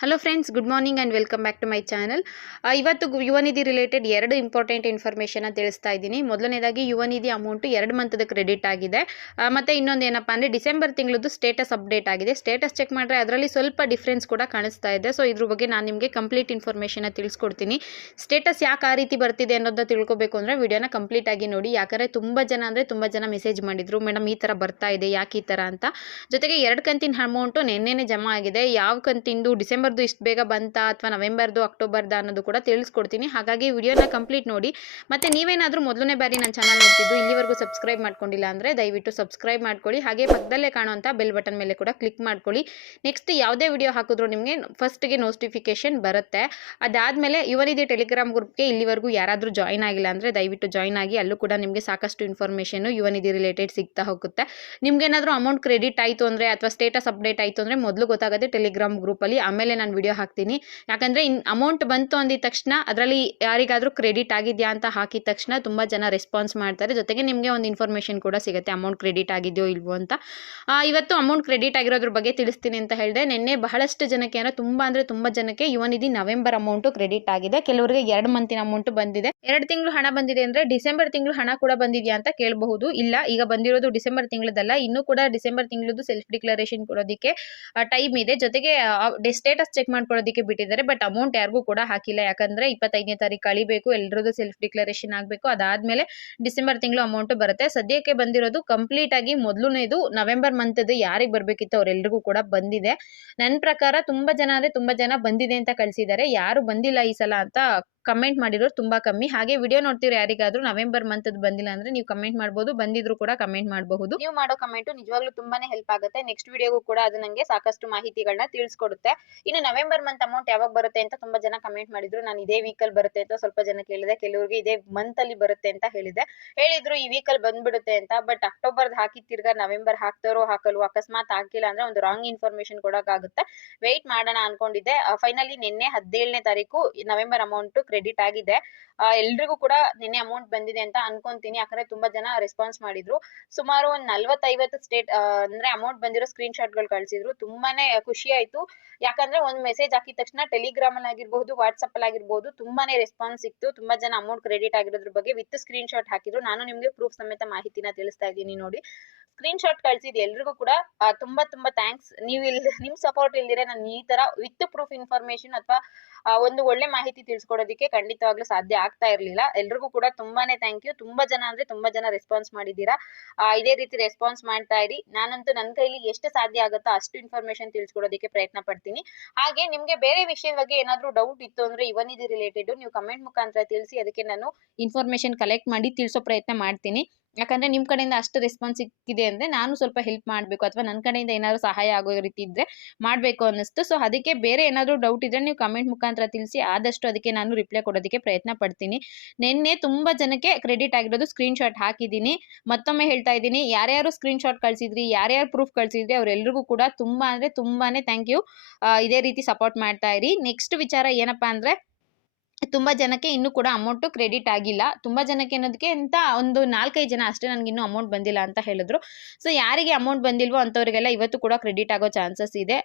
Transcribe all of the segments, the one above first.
Hello friends, good morning and welcome back to my channel. ಇವತ್ತು Yuva Nidhi related 2 important ಇನ್ಫಾರ್ಮೇಷನ್ನ ತಿಳಿಸ್ತಾ ಇದ್ದೀನಿ. ಮೊದಲನೇದಾಗಿ ಯುವ ನಿಧಿ ಅಮೌಂಟು 2 ಮಂತದ ಕ್ರೆಡಿಟ್ ಆಗಿದೆ. ಮತ್ತು ಇನ್ನೊಂದು ಏನಪ್ಪ ಅಂದರೆ ಡಿಸೆಂಬರ್ ತಿಂಗಳದ್ದು ಸ್ಟೇಟಸ್ ಅಪ್ಡೇಟ್ ಆಗಿದೆ. ಸ್ಟೇಟಸ್ ಚೆಕ್ ಮಾಡಿದ್ರೆ ಅದರಲ್ಲಿ ಸ್ವಲ್ಪ ಡಿಫ್ರೆನ್ಸ್ ಕೂಡ ಕಾಣಿಸ್ತಾ ಇದೆ. ಸೊ ಇದ್ರ ಬಗ್ಗೆ ನಾನು ನಿಮಗೆ ಕಂಪ್ಲೀಟ್ ಇನ್ಫಾರ್ಮೇಷನ್ನ ತಿಳಿಸ್ಕೊಡ್ತೀನಿ. ಸ್ಟೇಟಸ್ ಯಾಕೆ ಆ ರೀತಿ ಬರ್ತಿದೆ ಅನ್ನೋದನ್ನ ತಿಳ್ಕೊಬೇಕು ಅಂದರೆ ವಿಡಿಯೋನ ಕಂಪ್ಲೀಟ್ ಆಗಿ ನೋಡಿ. ಯಾಕಂದರೆ ತುಂಬ ಜನ ಮೆಸೇಜ್ ಮಾಡಿದರು, ಮೇಡಮ್ ಈ ಥರ ಬರ್ತಾ ಇದೆ, ಯಾಕೆ ಈ ಥರ ಅಂತ. ಜೊತೆಗೆ 2 ಕಂತಿನ ಅಮೌಂಟು ನೆನ್ನೆನೇ ಜಮಾ ಆಗಿದೆ. ಯಾವ ಕಂತಿಂದು ಡಿಸೆಂಬರ್ದು ಇಷ್ಟು ಬೇಗ ಬಂತಾ ಅಥವಾ ನವೆಂಬರ್ದು ಅಕ್ಟೋಬರ್ದು ಅನ್ನೋದು ಕೂಡ ತಿಳಿಸ್ಕೊಡ್ತೀನಿ. ಹಾಗಾಗಿ ವಿಡಿಯೋನ ಕಂಪ್ಲೀಟ್ ನೋಡಿ. ಮತ್ತು ನೀವೇನಾದರೂ ಮೊದಲನೇ ಬಾರಿ ನನ್ನ ಚಾನಲ್ ನೋಡ್ತಿದ್ದು ಇಲ್ಲಿವರೆಗೂ ಸಬ್ಸ್ಕ್ರೈಬ್ ಮಾಡ್ಕೊಂಡಿಲ್ಲ ಅಂದರೆ ದಯವಿಟ್ಟು ಸಬ್ಸ್ಕ್ರೈಬ್ ಮಾಡ್ಕೊಳ್ಳಿ. ಹಾಗೆ ಪಕ್ಕದಲ್ಲೇ ಕಾಣುವಂಥ ಬೆಲ್ ಬಟನ್ ಮೇಲೆ ಕೂಡ ಕ್ಲಿಕ್ ಮಾಡ್ಕೊಳ್ಳಿ. ನೆಕ್ಸ್ಟ್ ಯಾವುದೇ ವಿಡಿಯೋ ಹಾಕಿದ್ರು ನಿಮಗೆ ಫಸ್ಟ್ಗೆ ನೋಟಿಫಿಕೇಶನ್ ಬರುತ್ತೆ. ಅದಾದಮೇಲೆ ಯುವ ನಿಧಿ ಟೆಲಿಗ್ರಾಮ್ ಗ್ರೂಪ್ಗೆ ಇಲ್ಲಿವರೆಗೂ ಯಾರಾದರೂ ಜಾಯ್ನ್ ಆಗಿಲ್ಲ ಅಂದರೆ ದಯವಿಟ್ಟು ಜಾಯ್ನ್ ಆಗಿ. ಅಲ್ಲೂ ಕೂಡ ನಿಮಗೆ ಸಾಕಷ್ಟು ಇನ್ಫಾರ್ಮೇಷನ್ನು ಯುವ ನಿಧಿ ರಿಲೇಟೆಡ್ ಸಿಗ್ತಾ ಹೋಗುತ್ತೆ. ನಿಮ್ಗೇನಾದರೂ ಅಮೌಂಟ್ ಕ್ರೆಡಿಟ್ ಆಯಿತು ಅಂದರೆ ಅಥವಾ ಸ್ಟೇಟಸ್ ಅಪ್ಡೇಟ್ ಆಯಿತು ಅಂದರೆ ಮೊದಲು ಗೊತ್ತಾಗುತ್ತೆ ಟೆಲಿಗ್ರಾಮ್ ಗ್ರೂಪಲ್ಲಿ, ಆಮೇಲೆ ನಾನು ವಿಡಿಯೋ ಹಾಕ್ತೀನಿ. ಯಾಕಂದರೆ ಅಮೌಂಟ್ ಬಂತು ಅಂದಿದ ತಕ್ಷಣ ಅದರಲ್ಲಿ ಯಾರಿಗಾದರೂ ಕ್ರೆಡಿಟ್ ಆಗಿದೆಯಾ ಅಂತ ಹಾಕಿದ ತಕ್ಷಣ ತುಂಬ ಜನ ರೆಸ್ಪಾನ್ಸ್ ಮಾಡ್ತಾರೆ. ಜೊತೆಗೆ ನಿಮಗೆ ಒಂದು ಇನ್ಫಾರ್ಮೇಷನ್ ಕೂಡ ಸಿಗುತ್ತೆ ಅಮೌಂಟ್ ಕ್ರೆಡಿಟ್ ಆಗಿದೆಯೋ ಇಲ್ವೋ ಅಂತ. ಇವತ್ತು ಅಮೌಂಟ್ ಕ್ರೆಡಿಟ್ ಆಗಿರೋದ್ರ ಬಗ್ಗೆ ತಿಳಿಸ್ತೀನಿ ಅಂತ ಹೇಳಿದೆ. ನಿನ್ನೆ ಬಹಳಷ್ಟು ಜನಕ್ಕೆ ತುಂಬ ಜನಕ್ಕೆ ಯುವ ನಿಧಿ ನವೆಂಬರ್ ಅಮೌಂಟು ಕ್ರೆಡಿಟ್ ಆಗಿದೆ. ಕೆಲವರಿಗೆ 2 ಮಂತಿನ ಅಮೌಂಟು ಬಂದಿದೆ. 2 ತಿಂಗಳು ಹಣ ಬಂದಿದೆ ಅಂದರೆ ಡಿಸೆಂಬರ್ ತಿಂಗಳು ಹಣ ಕೂಡ ಬಂದಿದೆಯಾ ಅಂತ ಕೇಳಬಹುದು. ಇಲ್ಲ, ಈಗ ಬಂದಿರೋದು ಡಿಸೆಂಬರ್ ತಿಂಗಳದಲ್ಲ, ಇನ್ನೂ ಕೂಡ ಡಿಸೆಂಬರ್ ತಿಂಗಳದ್ದು ಸೆಲ್ಫ್ ಡಿಕ್ಲರೇಷನ್ ಕೊಡೋದಕ್ಕೆ ಟೈಮ್ ಇದೆ. ಜೊತೆಗೆ ಸ್ಟೇಟಸ್ ಚೆಕ್ ಮಾಡ್ಕೊಳ್ಳೋದಕ್ಕೆ ಬಿಟ್ಟಿದ್ದಾರೆ. ಬಟ್ ಅಮೌಂಟ್ ಯಾರಿಗೂ ಕೂಡ ಹಾಕಿಲ್ಲ. ಯಾಕಂದರೆ 25ನೇ ತಾರೀಕು ಕಳಿಬೇಕು, ಎಲ್ಲರದ್ದು ಸೆಲ್ಫ್ ಡಿಕ್ಲರೇಷನ್ ಆಗಬೇಕು. ಅದಾದಮೇಲೆ ಡಿಸೆಂಬರ್ ತಿಂಗಳು ಅಮೌಂಟು ಬರುತ್ತೆ. ಸದ್ಯಕ್ಕೆ ಬಂದಿರೋದು ಕಂಪ್ಲೀಟ್ ಆಗಿ ಮೊದಲನೇದು ನವೆಂಬರ್ ಮಂತದ್ದು ಯಾರಿಗೆ ಬರಬೇಕಿತ್ತು ಅವರೆಲ್ಲರಿಗೂ ಕೂಡ ಬಂದಿದೆ. ನನ್ನ ಪ್ರಕಾರ ತುಂಬ ಜನ ಬಂದಿದೆ ಅಂತ ಕಳಿಸಿದ್ದಾರೆ. ಯಾರು ಬಂದಿಲ್ಲ ಈ ಸಲ ಅಂತ ಕಮೆಂಟ್ ಮಾಡಿರೋರು ತುಂಬ ಕಮ್ಮಿ. ಹಾಗೆ ವಿಡಿಯೋ ನೋಡ್ತಿರೋ ಯಾರಿಗಾದ್ರೂ ನವೆಂಬರ್ ಮಂತದ್ದು ಬಂದಿಲ್ಲ ಅಂದರೆ ನೀವು ಕಮೆಂಟ್ ಮಾಡ್ಬೋದು, ಬಂದಿದ್ರು ಕೂಡ ಕಮೆಂಟ್ ಮಾಡಬಹುದು. ನೀವು ಮಾಡೋ ಕಮೆಂಟು ನಿಜವಾಗ್ಲೂ ತುಂಬಾನೇ ಹೆಲ್ಪ್ ಆಗುತ್ತೆ. ನೆಕ್ಸ್ಟ್ ವಿಡಿಯೋಗೂ ಕೂಡ ಅದು ನನಗೆ ಸಾಕಷ್ಟು ಮಾಹಿತಿಗಳನ್ನ ತಿಳಿಸ್ಕೊಡುತ್ತೆ. ಇನ್ನು ನವೆಂಬರ್ ಮಂತ್ ಅಮೌಂಟ್ ಯಾವಾಗ ಬರುತ್ತೆ ಅಂತ ತುಂಬ ಜನ ಕಮೆಂಟ್ ಮಾಡಿದ್ರು. ನಾನು ಇದೇ ವೀಕಲ್ಲಿ ಬರುತ್ತೆ ಅಂತ ಸ್ವಲ್ಪ ಜನ ಕೇಳಿದೆ, ಕೆಲವರಿಗೆ ಇದೇ ಮಂತ್ ಅಲ್ಲಿ ಬರುತ್ತೆ ಅಂತ ಹೇಳಿದ್ರು ಈ ವೀಕಲ್ಲಿ ಬಂದ್ಬಿಡುತ್ತೆ ಅಂತ. ಬಟ್ ಅಕ್ಟೋಬರ್ದು ಹಾಕಿ ತಿರ್ಗಾ ನವೆಂಬರ್ ಹಾಕ್ತಾರೋ ಹಾಕಲ್ವೋ, ಅಕಸ್ಮಾತ್ ಹಾಕಿಲ್ಲ ಅಂದ್ರೆ ಒಂದು ರಾಂಗ್ ಇನ್ಫಾರ್ಮೇಶನ್ ಕೊಡೋಕ್ಕಾಗುತ್ತೆ. ವೆಯ್ಟ್ ಮಾಡೋಣ ಅನ್ಕೊಂಡಿದ್ದೆ. ಫೈನಲಿ ನಿನ್ನೆ 17ನೇ ತಾರೀಕು ನವೆಂಬರ್ ಅಮೌಂಟ್ ಕ್ರೆಡಿಟ್ ಆಗಿದೆ. ಎಲ್ರಿಗೂ ಕೂಡ ನಿನ್ನೆ ಅಮೌಂಟ್ ಬಂದಿದೆ ಅಂತ ಅನ್ಕೊಂತೀನಿ. ಯಾಕಂದ್ರೆ ತುಂಬಾ ಜನ ರೆಸ್ಪಾನ್ಸ್ ಮಾಡಿದ್ರು. ಸುಮಾರು ಒಂದು 40-50 ಅಂದ್ರೆ ಅಮೌಂಟ್ ಬಂದಿರೋ ಸ್ಕ್ರೀನ್ ಶಾಟ್ಗಳು ಕಳಿಸಿದ್ರು. ತುಂಬಾನೇ ಖುಷಿ ಆಯ್ತು. ಯಾಕಂದ್ರೆ ಒಂದು ಮೆಸೇಜ್ ಹಾಕಿದ ತಕ್ಷಣ ಟೆಲಿಗ್ರಾಮ್ ಅಲ್ಲಿ ಆಗಿರ್ಬಹುದು, ವಾಟ್ಸ್ಆಪ್ ಅಲ್ಲಿ ಆಗಿರ್ಬಹುದು ತುಂಬಾನೇ ರೆಸ್ಪಾನ್ಸ್ ಸಿಕ್ತು. ತುಂಬಾ ಜನ ಅಮೌಂಟ್ ಕ್ರೆಡಿಟ್ ಆಗಿರೋದ್ರ ಬಗ್ಗೆ ವಿತ್ ಸ್ಕ್ರೀನ್ ಶಾಟ್ ಹಾಕಿದ್ರು. ನಾನು ನಿಮ್ಗೆ ಪ್ರೂಫ್ ಸಮೇತ ಮಾಹಿತಿನ ತಿಳಿಸ್ತಾ ಇದ್ದೀನಿ ನೋಡಿ. ಸ್ಕ್ರೀನ್ ಶಾಟ್ ಕಳ್ಸಿದ್ ಎಲ್ರಿಗೂ ಕೂಡ ತುಂಬಾ ಥ್ಯಾಂಕ್ಸ್. ನೀವು ನಿಮ್ ಸಪೋರ್ಟ್ ಇಲ್ದಿರೆ ನಾನು ಈ ತರ ವಿತ್ ಪ್ರೂಫ್ ಇನ್ಫಾರ್ಮೇಶನ್ ಅಥವಾ ಒಂದು ಒಳ್ಳೆ ಮಾಹಿತಿ ತಿಳಿಸ್ಕೊಡೋದಕ್ಕೆ ಖಂಡಿತವಾಗ್ಲೂ ಸಾಧ್ಯ ಆಗ್ತಾ ಇರ್ಲಿಲ್ಲ. ಎಲ್ರಿಗೂ ಕೂಡ ತುಂಬಾನೇ ಥ್ಯಾಂಕ್ ಯು. ತುಂಬಾ ಜನ ರೆಸ್ಪಾನ್ಸ್ ಮಾಡಿದ್ದೀರಾ. ಇದೇ ರೀತಿ ರೆಸ್ಪಾನ್ಸ್ ಮಾಡ್ತಾ ಇರಿ. ನಾನಂತೂ ನನ್ನ ಕೈಲಿ ಎಷ್ಟು ಸಾಧ್ಯ ಆಗುತ್ತೋ ಅಷ್ಟು ಇನ್ಫಾರ್ಮೇಶನ್ ತಿಳಿಸ್ಕೊಡೋದಕ್ಕೆ ಪ್ರಯತ್ನ ಪಡ್ತೀನಿ. ಹಾಗೆ ನಿಮ್ಗೆ ಬೇರೆ ವಿಷಯದ ಬಗ್ಗೆ ಏನಾದ್ರೂ ಡೌಟ್ ಇತ್ತು ಅಂದ್ರೆ ಯುವ ನಿಧಿ ರಿಲೇಟೆಡ್ ನೀವು ಕಮೆಂಟ್ ಮುಖಾಂತರ ತಿಳಿಸಿ. ಅದಕ್ಕೆ ನಾನು ಇನ್ಫಾರ್ಮೇಶನ್ ಕಲೆಕ್ಟ್ ಮಾಡಿ ತಿಳಿಸೋ ಪ್ರಯತ್ನ ಮಾಡ್ತೀನಿ. ಯಾಕಂದ್ರೆ ನಿಮ್ ಕಡೆಯಿಂದ ಅಷ್ಟು ರೆಸ್ಪಾನ್ಸ್ ಸಿಕ್ಕಿದೆ ಅಂದ್ರೆ ನಾನು ಸ್ವಲ್ಪ ಹೆಲ್ಪ್ ಮಾಡಬೇಕು, ಅಥವಾ ನನ್ನ ಕಡೆಯಿಂದ ಏನಾದ್ರು ಸಹಾಯ ಆಗೋ ರೀತಿ ಇದ್ರೆ ಮಾಡಬೇಕು ಅನ್ನಿಸ್ತು. ಸೊ ಅದಕ್ಕೆ ಬೇರೆ ಏನಾದರೂ ಡೌಟ್ ಇದ್ರೆ ನೀವು ಕಮೆಂಟ್ ಮುಖಾಂತರ ತಿಳಿಸಿ. ಆದಷ್ಟು ಅದಕ್ಕೆ ನಾನು ರಿಪ್ಲೈ ಕೊಡೋದಕ್ಕೆ ಪ್ರಯತ್ನ ಪಡ್ತೀನಿ. ನಿನ್ನೆ ತುಂಬಾ ಜನಕ್ಕೆ ಕ್ರೆಡಿಟ್ ಆಗಿರೋದು ಸ್ಕ್ರೀನ್ ಶಾಟ್ ಹಾಕಿದ್ದೀನಿ. ಮತ್ತೊಮ್ಮೆ ಹೇಳ್ತಾ ಇದ್ದೀನಿ, ಯಾರ್ಯಾರು ಸ್ಕ್ರೀನ್ ಶಾಟ್ ಕಳಿಸಿದ್ರಿ, ಯಾರ್ಯಾರು ಪ್ರೂಫ್ ಕಳಿಸಿದ್ರಿ ಅವರೆಲ್ಲರಿಗೂ ಕೂಡ ತುಂಬಾನೇ ಥ್ಯಾಂಕ್ ಯು. ಇದೇ ರೀತಿ ಸಪೋರ್ಟ್ ಮಾಡ್ತಾ ಇರಿ. ನೆಕ್ಸ್ಟ್ ವಿಚಾರ ಏನಪ್ಪಾ ಅಂದ್ರೆ, ತುಂಬಾ ಜನಕ್ಕೆ ಇನ್ನೂ ಕೂಡ ಅಮೌಂಟು ಕ್ರೆಡಿಟ್ ಆಗಿಲ್ಲ. ತುಂಬಾ ಜನಕ್ಕೆ ಅನ್ನೋದಕ್ಕೆ ಅಂತ ಒಂದು 4-5 ಜನ ಅಷ್ಟೇ ನನಗೆ ಇನ್ನೂ ಅಮೌಂಟ್ ಬಂದಿಲ್ಲ ಅಂತ ಹೇಳಿದ್ರು. ಸೊ ಯಾರಿಗೆ ಅಮೌಂಟ್ ಬಂದಿಲ್ವೋ ಅಂಥವ್ರಿಗೆಲ್ಲ ಇವತ್ತು ಕೂಡ ಕ್ರೆಡಿಟ್ ಆಗೋ ಚಾನ್ಸಸ್ ಇದೆ.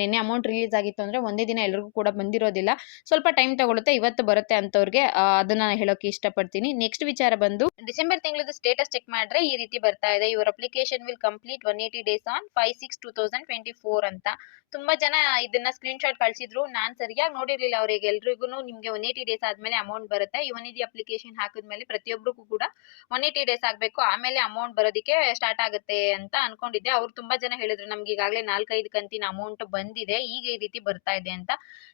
ನಿನ್ನೆ ಅಮೌಂಟ್ ರಿಲೀಸ್ ಆಗಿತ್ತು ಅಂದರೆ ಒಂದೇ ದಿನ ಎಲ್ರಿಗೂ ಕೂಡ ಬಂದಿರೋದಿಲ್ಲ, ಸ್ವಲ್ಪ ಟೈಮ್ ತಗೊಳುತ್ತೆ. ಇವತ್ತು ಬರುತ್ತೆ ಅಂಥವ್ರಿಗೆ ಅದನ್ನ ನಾನು ಹೇಳೋಕೆ ಇಷ್ಟಪಡ್ತೀನಿ. ನೆಕ್ಸ್ಟ್ ವಿಚಾರ ಬಂದು, ಡಿಸೆಂಬರ್ ತಿಂಗಳದ್ದು ಸ್ಟೇಟಸ್ ಚೆಕ್ ಮಾಡಿದ್ರೆ ಈ ರೀತಿ ಬರ್ತಾ ಇದೆ, your application will complete 180 days on 5/6/2024 ಅಂತ. ತುಂಬಾ ಜನ ಇದನ್ನ ಸ್ಕ್ರೀನ್ ಶಾಟ್ ಕಳಿಸಿದ್ರು. ನಾನು ಸರಿಯಾಗಿ ನೋಡಿರ್ಲಿಲ್ಲ. ಅವರಿಗೆ ಎಲ್ರಿಗೂ ನಿಮ್ಗೆ 180 days ಆದ್ಮೇಲೆ ಅಮೌಂಟ್ ಬರುತ್ತೆ. ಯುವ ನಿಧಿ ಅಪ್ಲಿಕೇಶನ್ ಹಾಕಿದ್ಮೇಲೆ ಪ್ರತಿಯೊಬ್ಬರಿಗೂ ಕೂಡ 180 days ಆಗಬೇಕು, ಆಮೇಲೆ ಅಮೌಂಟ್ ಬರೋದಕ್ಕೆ ಸ್ಟಾರ್ಟ್ ಆಗುತ್ತೆ ಅಂತ ಅನ್ಕೊಂಡಿದ್ದೆ. ಅವ್ರು ತುಂಬಾ ಜನ ಹೇಳಿದ್ರು ನಮ್ಗೆ ಈಗಾಗಲೇ 4-5 ಕಂತಿನ ಅಮೌಂಟ್ ಬಂದಿದೆ, ಈಗ ಈ ರೀತಿ ಬರ್ತಾ ಇದೆ ಅಂತ.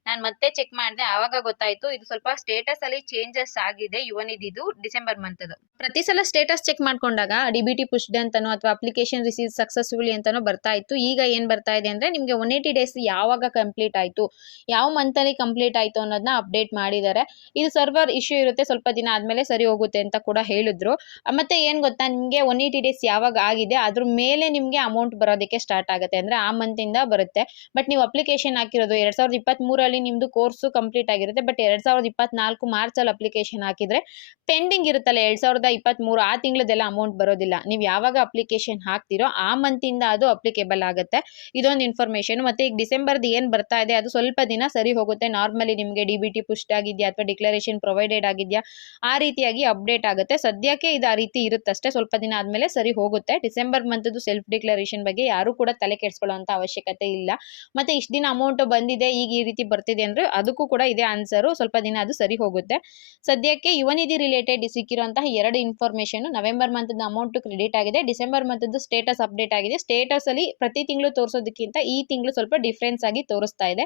ನಾನು ಮತ್ತೆ ಚೆಕ್ ಮಾಡಿದೆ, ಆವಾಗ ಗೊತ್ತಾಯ್ತು ಇದು ಸ್ವಲ್ಪ ಸ್ಟೇಟಸ್ ಅಲ್ಲಿ ಚೇಂಜಸ್ ಆಗಿದೆ ಯುವ ನಿಧಿದು ಡಿಸೆಂಬರ್ ಮಂತ್. ಪ್ರತಿ ಸಲ ಸ್ಟೇಟಸ್ ಚೆಕ್ ಮಾಡ್ಕೊಂಡಾಗ DBT ಪುಷ್ಡ್ ಅಂತಾನೋ ಅಥವಾ ಅಪ್ಲಿಕೇಶನ್ ರಿಸೀವ್ ಸಕ್ಸಸ್ಫುಲಿ ಅಂತಾನೋ ಬರ್ತಾ ಇತ್ತು. ಈಗ ಏನ್ ಬರ್ತಾ ಇದೆ ಅಂದ್ರೆ ನಿಮ್ಗೆ 180 days ಯಾವಾಗ ಕಂಪ್ಲೀಟ್ ಆಯ್ತು, ಯಾವ ಮಂತ್ ಅಲ್ಲಿ ಕಂಪ್ಲೀಟ್ ಆಯ್ತು ಅನ್ನೋದನ್ನ ಅಪ್ಡೇಟ್ ಮಾಡಿದ್ದಾರೆ. ಇದು ಸರ್ವರ್ ಇಶ್ಯೂ ಇರುತ್ತೆ, ಸ್ವಲ್ಪ ದಿನ ಆದ್ಮೇಲೆ ಸರಿ ಹೋಗುತ್ತೆ ಅಂತ ಕೂಡ ಹೇಳಿದ್ರು. ಮತ್ತೆ ಏನ್ ಗೊತ್ತಾ, ನಿಮ್ಗೆ 180 days ಯಾವಾಗ ಆಗಿದೆ ಅದ್ರ ಮೇಲೆ ನಿಮ್ಗೆ ಅಮೌಂಟ್ ಬರೋದಕ್ಕೆ ಸ್ಟಾರ್ಟ್ ಆಗುತ್ತೆ. ಅಂದ್ರೆ ಆ ಮಂತ್ ಇಂದ ಬರುತ್ತೆ. ಬಟ್ ನೀವು ಅಪ್ಲಿಕೇಶನ್ ಹಾಕಿರೋದು 2023 ಮಾರ್ಚಲ್ಲಿ ನಿಮ್ಮದು ಕೋರ್ಸು ಕಂಪ್ಲೀಟ್ ಆಗಿರುತ್ತೆ. ಬಟ್ 2024 ಮಾರ್ಚಲ್ಲಿ ಅಪ್ಲಿಕೇಶನ್ ಹಾಕಿದರೆ ಪೆಂಡಿಂಗ್ ಇರುತ್ತಲ್ಲ 2023 ಆ ತಿಂಗಳದೆಲ್ಲ ಅಮೌಂಟ್ ಬರೋದಿಲ್ಲ. ನೀವು ಯಾವಾಗ ಅಪ್ಲಿಕೇಶನ್ ಹಾಕ್ತಿರೋ ಆ ಮಂತಿಂದ ಅದು ಅಪ್ಲಿಕೇಬಲ್ ಆಗುತ್ತೆ. ಇದೊಂದು ಇನ್ಫಾರ್ಮೇಷನ್. ಮತ್ತು ಈಗ ಡಿಸೆಂಬರ್ದು ಏನು ಬರ್ತಾ ಇದೆ ಅದು ಸ್ವಲ್ಪ ದಿನ ಸರಿ ಹೋಗುತ್ತೆ. ನಾರ್ಮಲಿ ನಿಮಗೆ DBT ಪುಸ್ಟ್ ಆಗಿದೆಯಾ ಅಥವಾ ಡಿಕ್ಲರೇಷನ್ ಪ್ರೊವೈಡೆಡ್ ಆಗಿದೆಯಾ ಆ ರೀತಿಯಾಗಿ ಅಪ್ಡೇಟ್ ಆಗುತ್ತೆ. ಸದ್ಯಕ್ಕೆ ಇದು ಆ ರೀತಿ ಇರುತ್ತಷ್ಟೇ. ಸ್ವಲ್ಪ ದಿನ ಆದಮೇಲೆ ಸರಿ ಹೋಗುತ್ತೆ. ಡಿಸೆಂಬರ್ ಮಂತ್ದು ಸೆಲ್ಫ್ ಡಿಕ್ಲರೇಷನ್ ಬಗ್ಗೆ ಯಾರು ಕೂಡ ತಲೆ ಕೆಡಿಸ್ಕೊಳ್ಳುವಂಥ ಅವಶ್ಯಕತೆ ಇಲ್ಲ. ಮತ್ತು ಇಷ್ಟು ದಿನ ಅಮೌಂಟ್ ಬಂದಿದೆ ಈಗ ಈ ರೀತಿ ಬರ್ತಿದೆ ಅಂದರೆ ಅದಕ್ಕೂ ಕೂಡ ಇದೇ ಆನ್ಸರು. ಸ್ವಲ್ಪ ದಿನ ಅದು ಸರಿ ಹೋಗುತ್ತೆ. ಸದ್ಯಕ್ಕೆ ಯುವ ನಿಧಿ ರಿಲೇಟೆಡ್ ಸಿಕ್ಕಿರುವಂತಹ 2 ಇನ್ಫಾರ್ಮೇಷನ್. ನವೆಂಬರ್ ಮಂತ್ದು ಅಮೌಂಟ್ ಕ್ರೆಡಿಟ್ ಆಗಿದೆ. ಡಿಸೆಂಬರ್ ಮಂತ್ದು ಸ್ಟೇಟಸ್ ಅಪ್ಡೇಟ್ ಆಗಿದೆ. ಸ್ಟೇಟಸ್ ಅಲ್ಲಿ ಪ್ರತಿ ತಿಂಗಳು ತೋರಿಸೋದಕ್ಕಿಂತ ಈ ತಿಂಗಳು ಸ್ವಲ್ಪ ಡಿಫ್ರೆನ್ಸ್ ಆಗಿ ತೋರಿಸ್ತಾ ಇದೆ.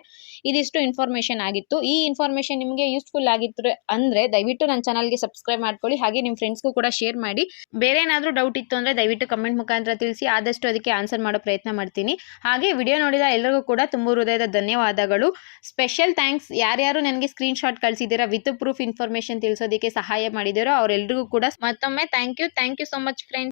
ಇದಿಷ್ಟು ಇನ್ಫಾರ್ಮೇಷನ್ ಆಗಿತ್ತು. ಈ ಇನ್ಫಾರ್ಮೇಷನ್ ನಿಮಗೆ ಯೂಸ್ಫುಲ್ ಆಗಿತ್ತು ಅಂದ್ರೆ ದಯವಿಟ್ಟು ನನ್ನ ಚಾನಲ್ಗೆ ಸಬ್ಸ್ಕ್ರೈಬ್ ಮಾಡ್ಕೊಳ್ಳಿ. ಹಾಗೆ ನಿಮ್ಮ ಫ್ರೆಂಡ್ಸ್ಗೂ ಕೂಡ ಶೇರ್ ಮಾಡಿ. ಬೇರೆ ಏನಾದರೂ ಡೌಟ್ ಇತ್ತು ಅಂದರೆ ದಯವಿಟ್ಟು ಕಮೆಂಟ್ ಮುಖಾಂತರ ತಿಳಿಸಿ. ಆದಷ್ಟು ಅದಕ್ಕೆ ಆನ್ಸರ್ ಮಾಡೋ ಪ್ರಯತ್ನ ಮಾಡ್ತೀನಿ. ಹಾಗೆ ವಿಡಿಯೋ ನೋಡಿದ ಎಲ್ಲರಿಗೂ ಕೂಡ ತುಂಬ ಹೃದಯದ ಧನ್ಯವಾದಗಳು. ಸ್ಪೆಷಲ್ ಥ್ಯಾಂಕ್ಸ್ ಯಾರ್ಯಾರು ನನಗೆ ಸ್ಕ್ರೀನ್ ಶಾಟ್ ಕಳಿಸಿದ್ದೀರಾ ವಿತ್ ಪ್ರೂಫ್ ಇನ್ಫಾರ್ಮೇಷನ್ ತಿಳಿಸೋದಕ್ಕೆ ಸಹಾಯ ಮಾಡಿದ್ದೀರೋ ಅವರೆಲ್ಲರಿಗೂ ಕೂಡ ಮತ್ತೊಮ್ಮೆ thank you so much friends.